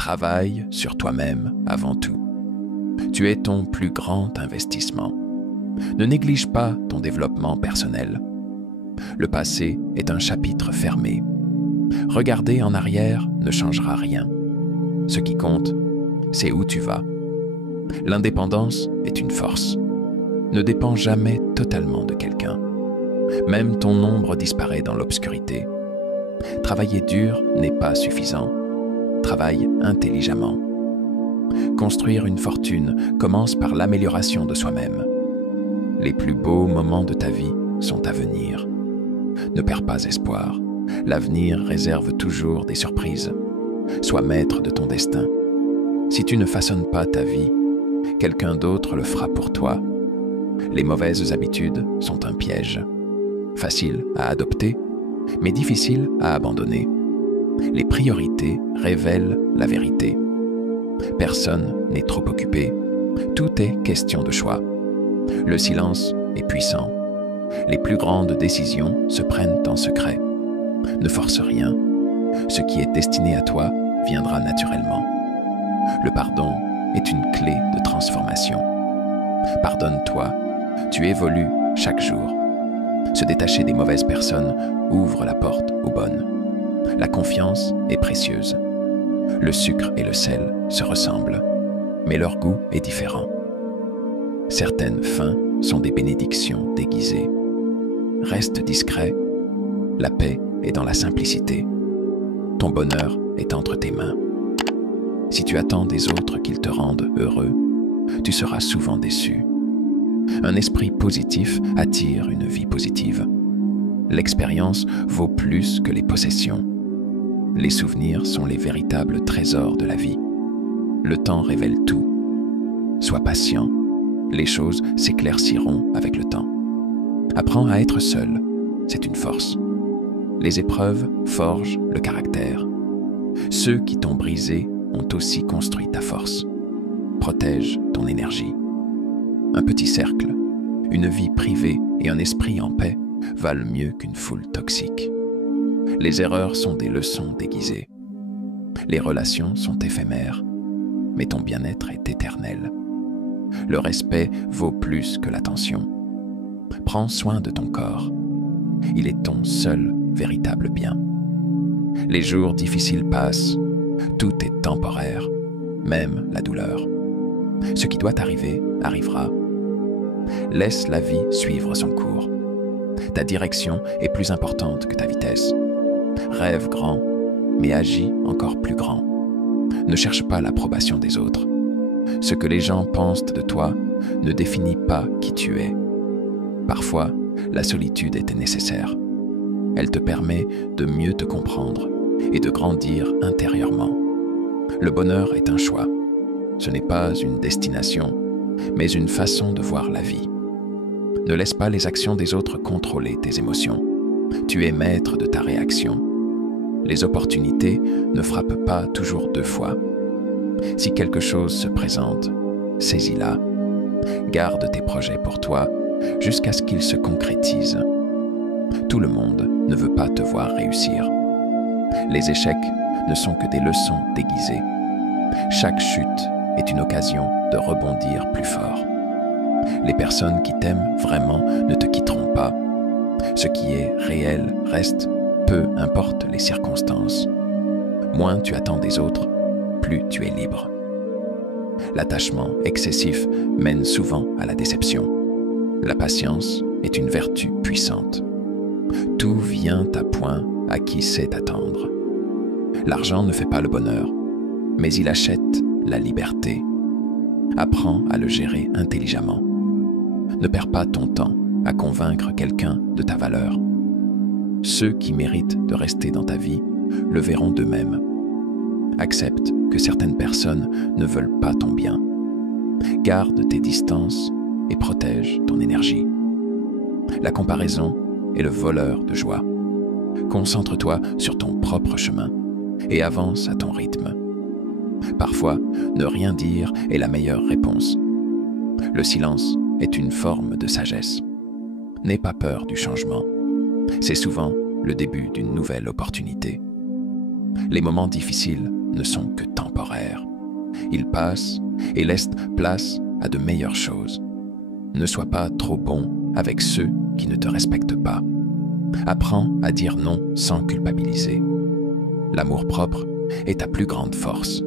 Travaille sur toi-même avant tout. Tu es ton plus grand investissement. Ne néglige pas ton développement personnel. Le passé est un chapitre fermé. Regarder en arrière ne changera rien. Ce qui compte, c'est où tu vas. L'indépendance est une force. Ne dépends jamais totalement de quelqu'un. Même ton ombre disparaît dans l'obscurité. Travailler dur n'est pas suffisant. Travaille intelligemment. Construire une fortune commence par l'amélioration de soi-même. Les plus beaux moments de ta vie sont à venir. Ne perds pas espoir. L'avenir réserve toujours des surprises. Sois maître de ton destin. Si tu ne façonnes pas ta vie, quelqu'un d'autre le fera pour toi. Les mauvaises habitudes sont un piège. Facile à adopter, mais difficile à abandonner. Les priorités révèlent la vérité. Personne n'est trop occupé. Tout est question de choix. Le silence est puissant. Les plus grandes décisions se prennent en secret. Ne force rien. Ce qui est destiné à toi viendra naturellement. Le pardon est une clé de transformation. Pardonne-toi. Tu évolues chaque jour. Se détacher des mauvaises personnes ouvre la porte aux bonnes. La confiance est précieuse. Le sucre et le sel se ressemblent, mais leur goût est différent. Certaines fins sont des bénédictions déguisées. Reste discret. La paix est dans la simplicité. Ton bonheur est entre tes mains. Si tu attends des autres qu'ils te rendent heureux, tu seras souvent déçu. Un esprit positif attire une vie positive. L'expérience vaut plus que les possessions. Les souvenirs sont les véritables trésors de la vie. Le temps révèle tout. Sois patient. Les choses s'éclairciront avec le temps. Apprends à être seul. C'est une force. Les épreuves forgent le caractère. Ceux qui t'ont brisé ont aussi construit ta force. Protège ton énergie. Un petit cercle, une vie privée et un esprit en paix valent mieux qu'une foule toxique. Les erreurs sont des leçons déguisées. Les relations sont éphémères, mais ton bien-être est éternel. Le respect vaut plus que l'attention. Prends soin de ton corps. Il est ton seul véritable bien. Les jours difficiles passent. Tout est temporaire, même la douleur. Ce qui doit arriver, arrivera. Laisse la vie suivre son cours. Ta direction est plus importante que ta vitesse. Rêve grand, mais agis encore plus grand. Ne cherche pas l'approbation des autres. Ce que les gens pensent de toi ne définit pas qui tu es. Parfois, la solitude était nécessaire. Elle te permet de mieux te comprendre et de grandir intérieurement. Le bonheur est un choix. Ce n'est pas une destination, mais une façon de voir la vie. Ne laisse pas les actions des autres contrôler tes émotions. Tu es maître de ta réaction. Les opportunités ne frappent pas toujours deux fois. Si quelque chose se présente, saisis-la. Garde tes projets pour toi jusqu'à ce qu'ils se concrétisent. Tout le monde ne veut pas te voir réussir. Les échecs ne sont que des leçons déguisées. Chaque chute est une occasion de rebondir plus fort. Les personnes qui t'aiment vraiment ne te quitteront pas. Ce qui est réel reste, peu importe les circonstances. Moins tu attends des autres, plus tu es libre. L'attachement excessif mène souvent à la déception. La patience est une vertu puissante. Tout vient à point à qui sait attendre. L'argent ne fait pas le bonheur, mais il achète la liberté. Apprends à le gérer intelligemment. Ne perds pas ton temps à convaincre quelqu'un de ta valeur. Ceux qui méritent de rester dans ta vie le verront d'eux-mêmes. Accepte que certaines personnes ne veulent pas ton bien. Garde tes distances et protège ton énergie. La comparaison est le voleur de joie. Concentre-toi sur ton propre chemin et avance à ton rythme. Parfois, ne rien dire est la meilleure réponse. Le silence est une forme de sagesse. N'aie pas peur du changement. C'est souvent le début d'une nouvelle opportunité. Les moments difficiles ne sont que temporaires. Ils passent et laissent place à de meilleures choses. Ne sois pas trop bon avec ceux qui ne te respectent pas. Apprends à dire non sans culpabiliser. L'amour-propre est ta plus grande force.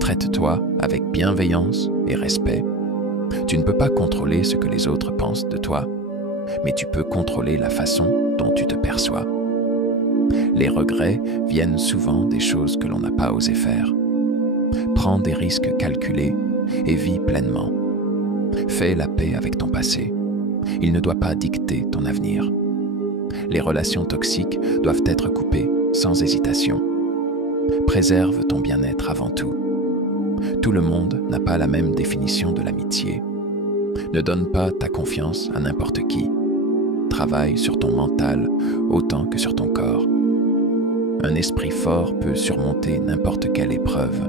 Traite-toi avec bienveillance et respect. Tu ne peux pas contrôler ce que les autres pensent de toi, mais tu peux contrôler la façon dont tu te perçois. Les regrets viennent souvent des choses que l'on n'a pas osé faire. Prends des risques calculés et vis pleinement. Fais la paix avec ton passé. Il ne doit pas dicter ton avenir. Les relations toxiques doivent être coupées sans hésitation. Préserve ton bien-être avant tout. Tout le monde n'a pas la même définition de l'amitié. Ne donne pas ta confiance à n'importe qui. Travaille sur ton mental autant que sur ton corps. Un esprit fort peut surmonter n'importe quelle épreuve.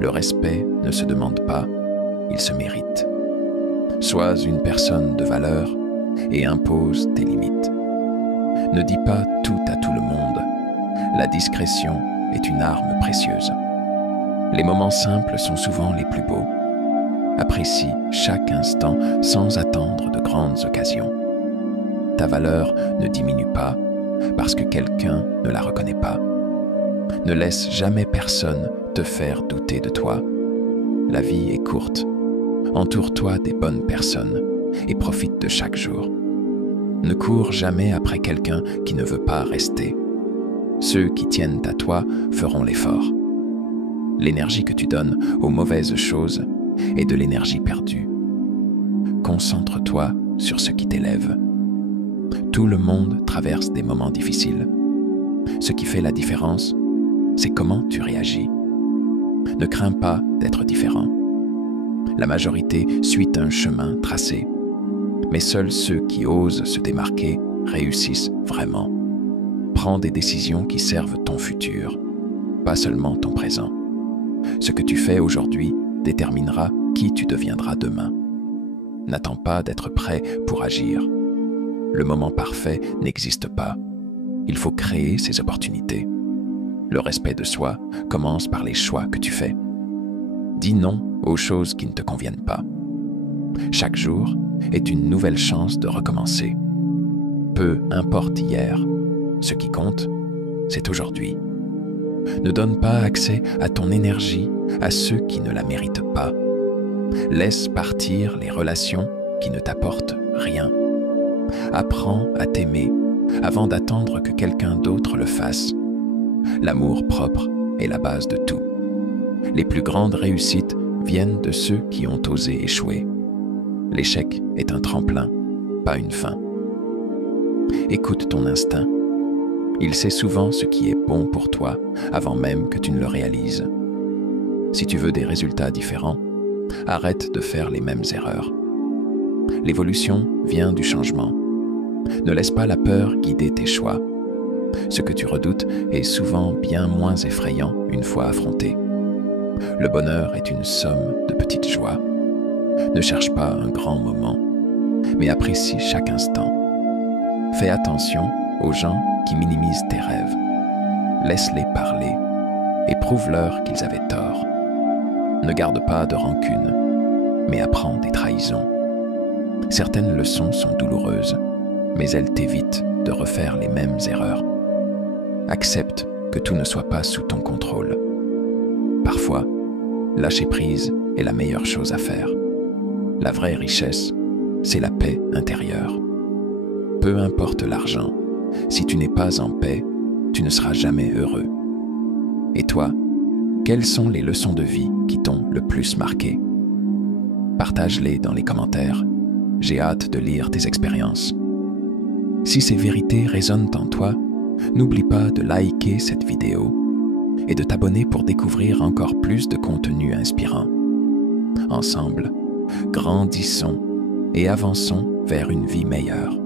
Le respect ne se demande pas, il se mérite. Sois une personne de valeur et impose tes limites. Ne dis pas tout à tout le monde. La discrétion est une arme précieuse. Les moments simples sont souvent les plus beaux. Apprécie chaque instant sans attendre de grandes occasions. Ta valeur ne diminue pas parce que quelqu'un ne la reconnaît pas. Ne laisse jamais personne te faire douter de toi. La vie est courte. Entoure-toi des bonnes personnes et profite de chaque jour. Ne cours jamais après quelqu'un qui ne veut pas rester. Ceux qui tiennent à toi feront l'effort. L'énergie que tu donnes aux mauvaises choses est de l'énergie perdue. Concentre-toi sur ce qui t'élève. Tout le monde traverse des moments difficiles. Ce qui fait la différence, c'est comment tu réagis. Ne crains pas d'être différent. La majorité suit un chemin tracé, mais seuls ceux qui osent se démarquer réussissent vraiment. Prends des décisions qui servent ton futur, pas seulement ton présent. Ce que tu fais aujourd'hui déterminera qui tu deviendras demain. N'attends pas d'être prêt pour agir. Le moment parfait n'existe pas. Il faut créer ces opportunités. Le respect de soi commence par les choix que tu fais. Dis non aux choses qui ne te conviennent pas. Chaque jour est une nouvelle chance de recommencer. Peu importe hier, ce qui compte, c'est aujourd'hui. Ne donne pas accès à ton énergie à ceux qui ne la méritent pas. Laisse partir les relations qui ne t'apportent rien. Apprends à t'aimer avant d'attendre que quelqu'un d'autre le fasse. L'amour propre est la base de tout. Les plus grandes réussites viennent de ceux qui ont osé échouer. L'échec est un tremplin, pas une fin. Écoute ton instinct. Il sait souvent ce qui est bon pour toi avant même que tu ne le réalises. Si tu veux des résultats différents, arrête de faire les mêmes erreurs. L'évolution vient du changement. Ne laisse pas la peur guider tes choix. Ce que tu redoutes est souvent bien moins effrayant une fois affronté. Le bonheur est une somme de petites joies. Ne cherche pas un grand moment, mais apprécie chaque instant. Fais attention aux gens qui minimisent tes rêves. Laisse-les parler et prouve-leur qu'ils avaient tort. Ne garde pas de rancune, mais apprends des trahisons. Certaines leçons sont douloureuses, mais elles t'évitent de refaire les mêmes erreurs. Accepte que tout ne soit pas sous ton contrôle. Parfois, lâcher prise est la meilleure chose à faire. La vraie richesse, c'est la paix intérieure. Peu importe l'argent, si tu n'es pas en paix, tu ne seras jamais heureux. Et toi, quelles sont les leçons de vie qui t'ont le plus marqué? Partage-les dans les commentaires. J'ai hâte de lire tes expériences. Si ces vérités résonnent en toi, n'oublie pas de liker cette vidéo et de t'abonner pour découvrir encore plus de contenu inspirant. Ensemble, grandissons et avançons vers une vie meilleure.